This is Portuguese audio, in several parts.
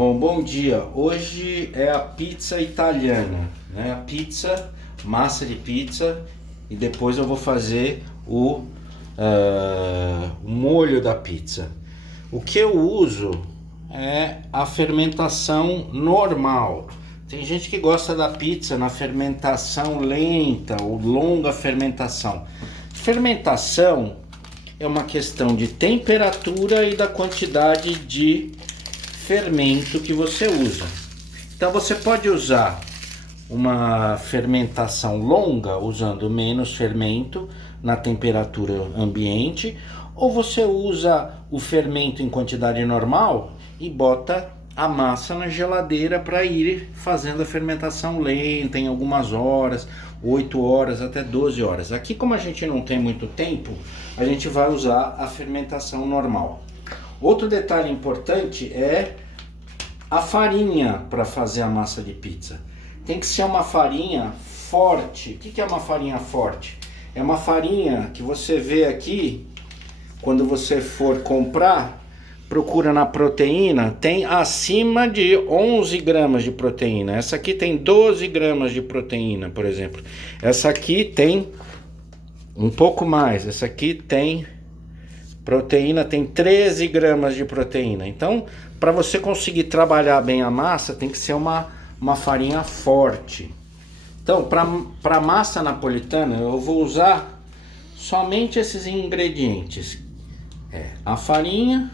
Bom dia. Hoje é a pizza italiana, né? A pizza, massa de pizza, e depois eu vou fazer o molho da pizza. O que eu uso é a fermentação normal. Tem gente que gosta da pizza na fermentação lenta ou longa fermentação. Fermentação é uma questão de temperatura e da quantidade de fermento que você usa. Então você pode usar uma fermentação longa usando menos fermento na temperatura ambiente, ou você usa o fermento em quantidade normal e bota a massa na geladeira para ir fazendo a fermentação lenta em algumas horas, 8 horas até 12 horas. Aqui, como a gente não tem muito tempo, a gente vai usar a fermentação normal. Outro detalhe importante é a farinha para fazer a massa de pizza. Tem que ser uma farinha forte. O que é uma farinha forte? É uma farinha que você vê aqui, quando você for comprar, procura na proteína, tem acima de 11 gramas de proteína. Essa aqui tem 12 gramas de proteína, por exemplo. Essa aqui tem um pouco mais. Essa aqui tem proteína, tem 13 gramas de proteína. Então, para você conseguir trabalhar bem a massa, tem que ser uma farinha forte. Então, para massa napolitana, eu vou usar somente esses ingredientes. A farinha,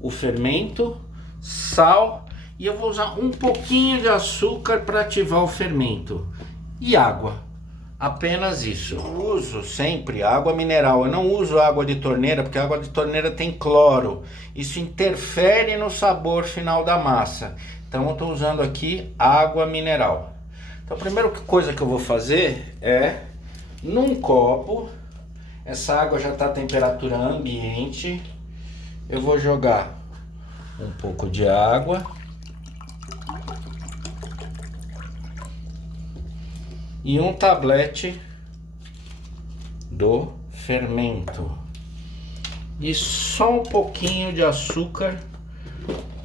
o fermento, sal, e eu vou usar um pouquinho de açúcar para ativar o fermento. E água. Apenas isso. Eu uso sempre água mineral. Eu não uso água de torneira, porque a água de torneira tem cloro. Isso interfere no sabor final da massa. Então eu estou usando aqui água mineral. Então a primeira coisa que eu vou fazer é, num copo, essa água já está a temperatura ambiente, eu vou jogar um pouco de água e um tablete do fermento e só um pouquinho de açúcar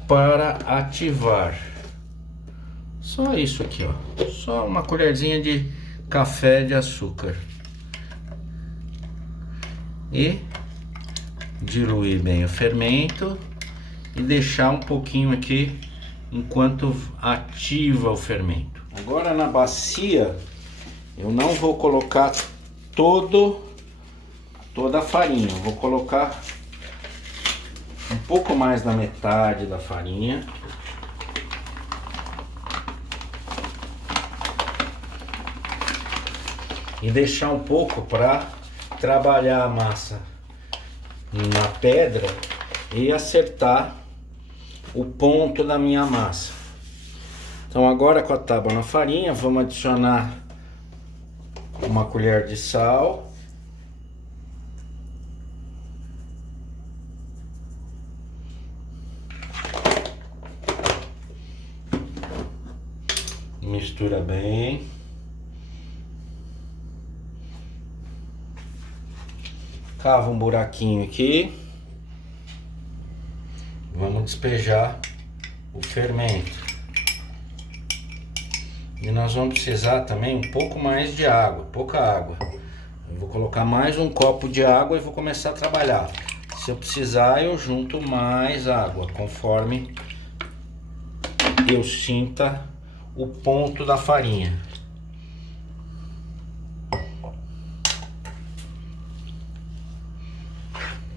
para ativar. Só isso aqui, ó. Só uma colherzinha de café de açúcar. E diluir bem o fermento e deixar um pouquinho aqui enquanto ativa o fermento. Agora na bacia eu não vou colocar toda a farinha, eu vou colocar um pouco mais da metade da farinha. E deixar um pouco para trabalhar a massa na pedra e acertar o ponto da minha massa. Então agora, com a tábua na farinha, vamos adicionar uma colher de sal. Mistura bem. Cava um buraquinho aqui. Vamos despejar o fermento. E nós vamos precisar também um pouco mais de água, pouca água. Eu vou colocar mais um copo de água e vou começar a trabalhar. Se eu precisar, eu junto mais água, conforme eu sinta o ponto da farinha.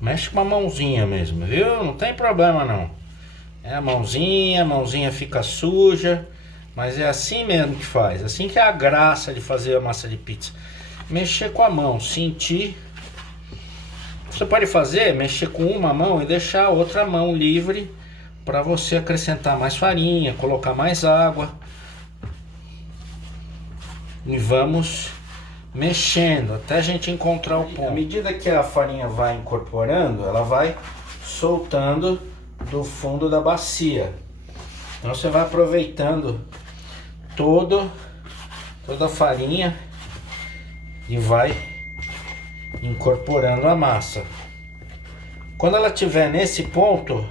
Mexe com a mãozinha mesmo, viu? Não tem problema não. É a mãozinha fica suja, mas é assim mesmo que faz. Assim que é a graça de fazer a massa de pizza. Mexer com a mão, sentir. Você pode fazer, mexer com uma mão e deixar a outra mão livre para você acrescentar mais farinha, colocar mais água. E vamos mexendo até a gente encontrar o ponto. À medida que a farinha vai incorporando, ela vai soltando do fundo da bacia. Então você vai aproveitando toda a farinha e vai incorporando a massa. Quando ela estiver nesse ponto,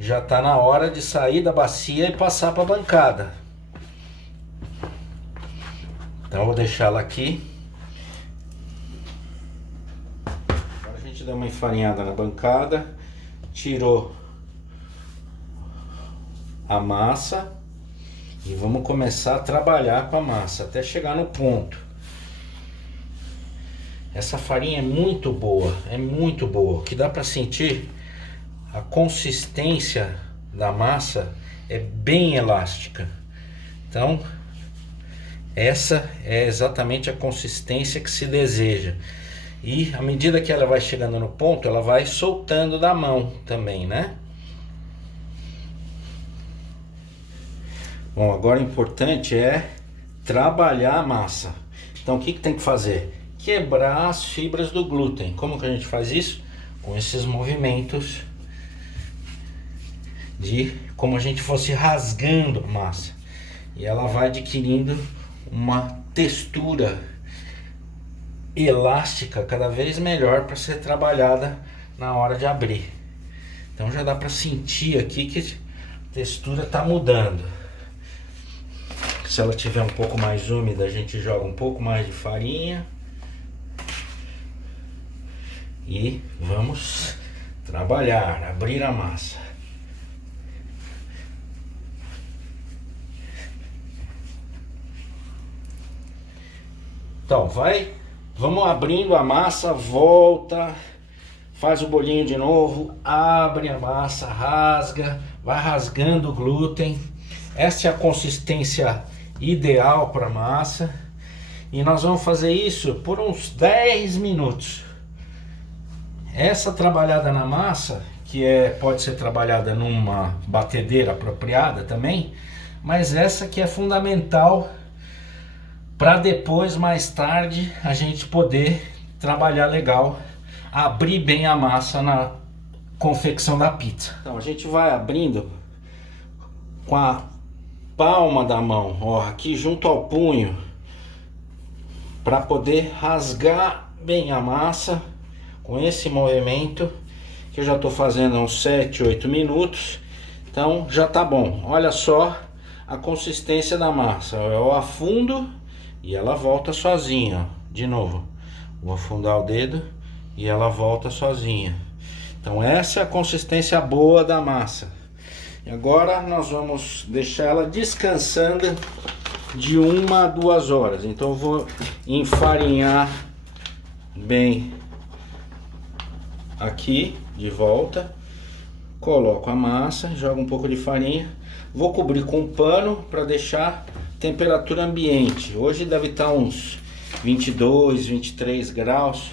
já tá na hora de sair da bacia e passar para a bancada. Então eu vou deixar ela aqui. Agora a gente dá uma enfarinhada na bancada, tirou a massa e vamos começar a trabalhar com a massa até chegar no ponto. Essa farinha é muito boa, o que dá para sentir, a consistência da massa é bem elástica. Então essa é exatamente a consistência que se deseja. E à medida que ela vai chegando no ponto, ela vai soltando da mão também, né? Bom, agora o importante é trabalhar a massa. Então o que tem que fazer? Quebrar as fibras do glúten. Como que a gente faz isso? Com esses movimentos de como a gente fosse rasgando a massa. E ela vai adquirindo uma textura elástica cada vez melhor para ser trabalhada na hora de abrir. Então já dá para sentir aqui que a textura está mudando. Se ela tiver um pouco mais úmida, a gente joga um pouco mais de farinha. E vamos trabalhar, abrir a massa. Então vamos abrindo a massa, volta, faz o bolinho de novo, abre a massa, rasga, vai rasgando o glúten. Essa é a consistência ideal para a massa. E nós vamos fazer isso por uns 10 minutos. Essa trabalhada na massa, que pode ser trabalhada numa batedeira apropriada também, mas essa que é fundamental para depois, mais tarde, a gente poder trabalhar legal, abrir bem a massa na confecção da pizza. Então a gente vai abrindo com a palma da mão, ó, aqui junto ao punho, para poder rasgar bem a massa. Com esse movimento que eu já estou fazendo há uns 7, 8 minutos, então já tá bom. Olha só a consistência da massa, eu afundo e ela volta sozinha, ó. De novo, vou afundar o dedo e ela volta sozinha. Então essa é a consistência boa da massa. E agora nós vamos deixar ela descansando de 1 a 2 horas. Então eu vou enfarinhar bem aqui de volta, coloco a massa, jogo um pouco de farinha, vou cobrir com um pano para deixar temperatura ambiente. Hoje deve estar uns 22, 23 graus,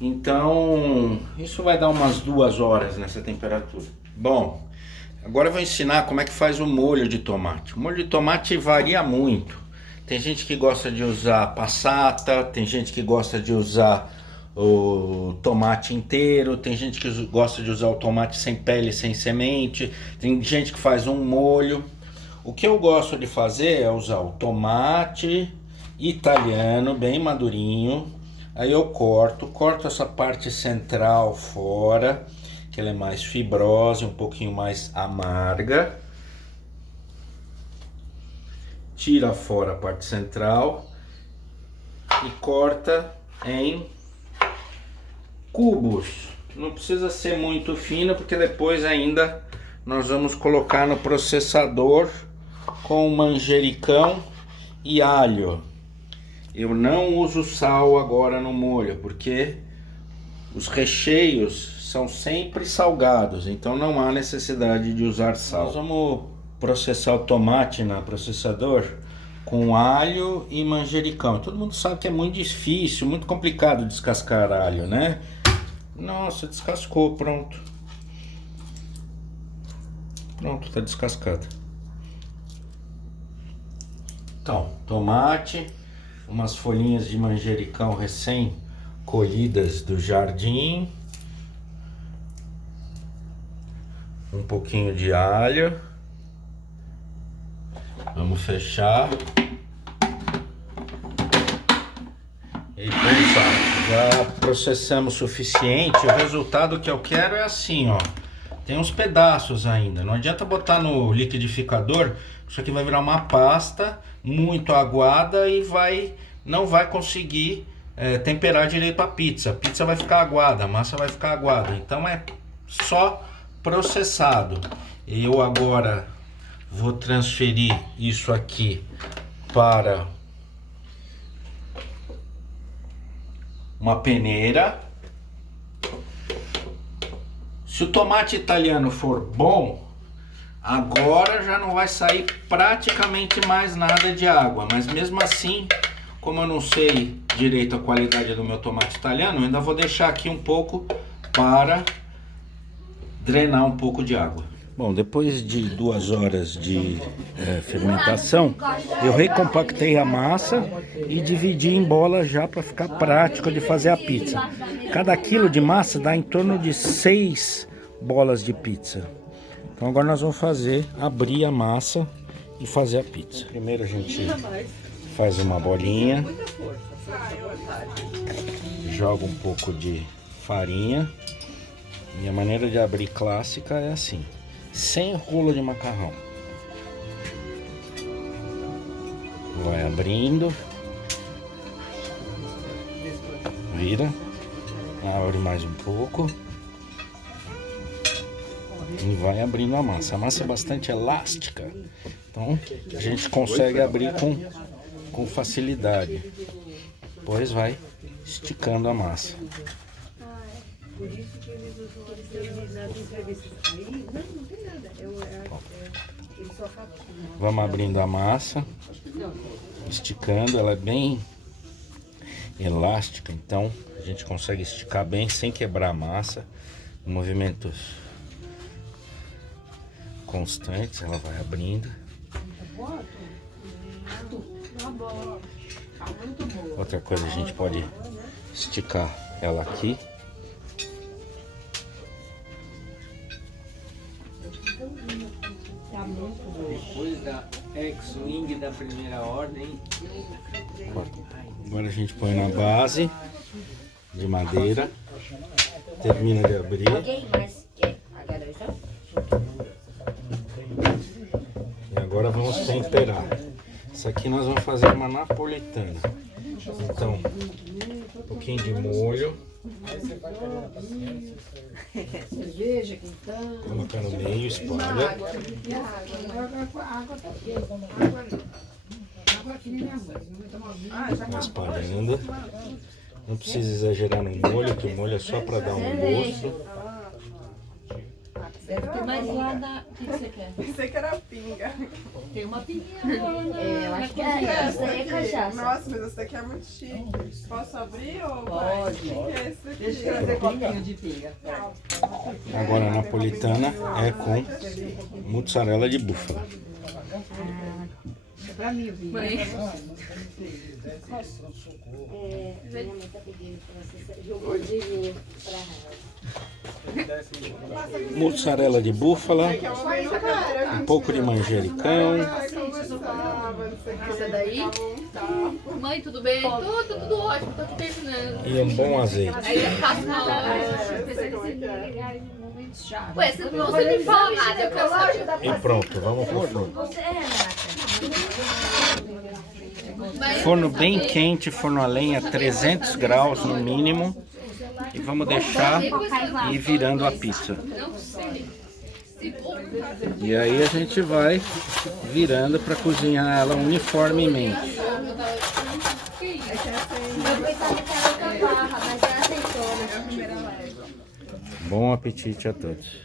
então isso vai dar umas 2 horas nessa temperatura. Bom, agora eu vou ensinar como é que faz o molho de tomate. O molho de tomate varia muito. Tem gente que gosta de usar passata, tem gente que gosta de usar o tomate inteiro, tem gente que gosta de usar o tomate sem pele, sem semente, tem gente que faz um molho. O que eu gosto de fazer é usar o tomate italiano bem madurinho, aí eu corto essa parte central fora, que ela é mais fibrosa, um pouquinho mais amarga, tira fora a parte central e corta em cubos. Não precisa ser muito fino, porque depois ainda nós vamos colocar no processador com manjericão e alho. Eu não uso sal agora no molho, porque os recheios são sempre salgados, então não há necessidade de usar sal. Nós vamos processar o tomate no processador com alho e manjericão. Todo mundo sabe que é muito difícil, muito complicado descascar alho, né? Nossa, descascou, pronto. Pronto, tá descascado. Então, tomate, umas folhinhas de manjericão recém colhidas do jardim, um pouquinho de alho. Vamos fechar. E pessoal, já processamos o suficiente. O resultado que eu quero é assim, ó. Tem uns pedaços ainda. Não adianta botar no liquidificador, isso aqui vai virar uma pasta muito aguada e não vai conseguir temperar direito a pizza. A pizza vai ficar aguada, a massa vai ficar aguada. Então é só processado. Eu agora vou transferir isso aqui para uma peneira. Se o tomate italiano for bom, agora já não vai sair praticamente mais nada de água. Mas mesmo assim, como eu não sei direito a qualidade do meu tomate italiano, eu ainda vou deixar aqui um pouco para drenar um pouco de água. Bom, depois de 2 horas de fermentação, eu recompactei a massa e dividi em bolas já para ficar prático de fazer a pizza. Cada quilo de massa dá em torno de 6 bolas de pizza. Então agora nós vamos abrir a massa e fazer a pizza. Primeiro a gente faz uma bolinha, joga um pouco de farinha. Minha maneira de abrir clássica é assim, sem rolo de macarrão. Vai abrindo, vira, abre mais um pouco e vai abrindo a massa. A massa é bastante elástica, então a gente consegue abrir com facilidade. Depois vai esticando a massa. Por isso que vamos abrindo a massa, esticando. Ela é bem elástica, então a gente consegue esticar bem sem quebrar a massa. Movimentos constantes, ela vai abrindo. Outra coisa, a gente pode esticar ela aqui. Depois da X-Wing da primeira ordem. Agora a gente põe na base de madeira. Termina de abrir. E agora vamos temperar. Isso aqui nós vamos fazer uma napolitana. Então, um pouquinho de molho. Cerveja, quentão. Colocar no meio, espalha. Água aqui nem minha mãe. Vai espalhando. Não precisa exagerar no molho, que o molho é só para dar um gosto. Mas lá na... O que você quer? Pensei que era pinga. Tem uma pinguinha agora na... Eu acho que essa aí é cachaça. Nossa, mas esse daqui é muito chique. Posso abrir ou Pode. que é esse daqui? Deixa eu trazer copinho de pinga. Agora a napolitana é com mussarela de búfala. Pra mim, eu vi. Mãe. Minha mãe tá pedindo pra você jogar de vinho pra ela. Mussarela de búfala, um pouco de manjericão. Essa daí? Mãe, tudo bem? Tudo ótimo, tô aqui terminando. E um bom azeite. Aí eu faço uma hora. Ué, você não me fala nada, eu quero saber. E pronto, vamos pro forno. Você é, Renata? Forno bem quente, forno a lenha, 300 graus no mínimo. E vamos deixar ir virando a pizza. Não sei. E aí a gente vai virando para cozinhar ela uniformemente. Eu pensava que era outra barra, mas é azeitona. Bom apetite a todos.